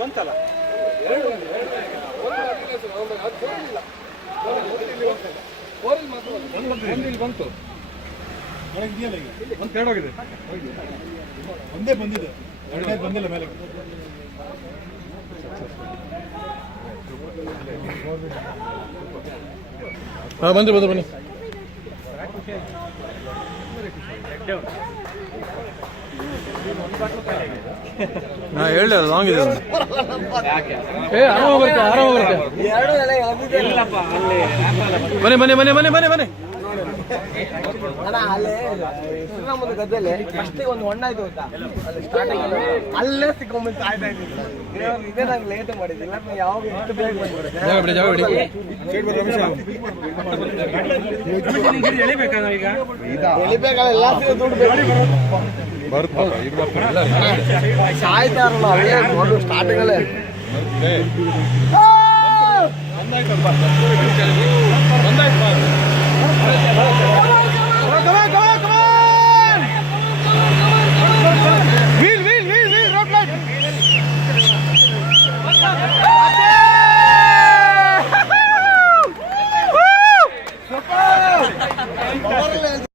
ಬಂತಲ್ಲ ಬಂತು ಒಂದು ಕೆರಡೋಗಿದೆ ಒಂದೇ ಬಂದಿದೆ ಎರಡನೇದು ಬಂದಿಲ್ಲ ಮೇಲೆ ಹಾಂ ಬನ್ನಿ ಬನ್ನಿ ನಾ ಹೇಳಿ ಲಾಂಗ್ ಇದೆ ಆರಾಮ ಬನ್ನಿ ಬನ್ನಿ ಬನ್ನಿ ಬನ್ನಿ ಬನ್ನಿ ಬನ್ನಿ ಶ್ರೀರಾಮನ ಗದ್ದೆಯಲ್ಲಿ ಫಸ್ಟ್ ಒಂದು ಹೊಣ್ಣ ಆಯ್ತು ಗೊತ್ತಾ ಅಲ್ಲಿ ಸ್ಟಾರ್ಟಿಂಗ್ ಅಲ್ಲೇ ಸಿಕ್ಕೊಂಬಂದು ಸಾಯ್ತಾ ಇದ್ದೀನಿ ಇದೇ ನಂಗೆ ಲೇಟ್ ಮಾಡಿದ್ದಿಲ್ಲ ಯಾವಾಗ ಇಷ್ಟು ಬೇಗ ಎಳಿಬೇಕಲ್ಲ ಎಲ್ಲ ದುಡ್ಡು ಸಾಯ್ತಾರಲ್ಲ ಅಲ್ಲೇ ಸ್ಟಾರ್ಟಿಂಗ್ ಅಲ್ಲೇ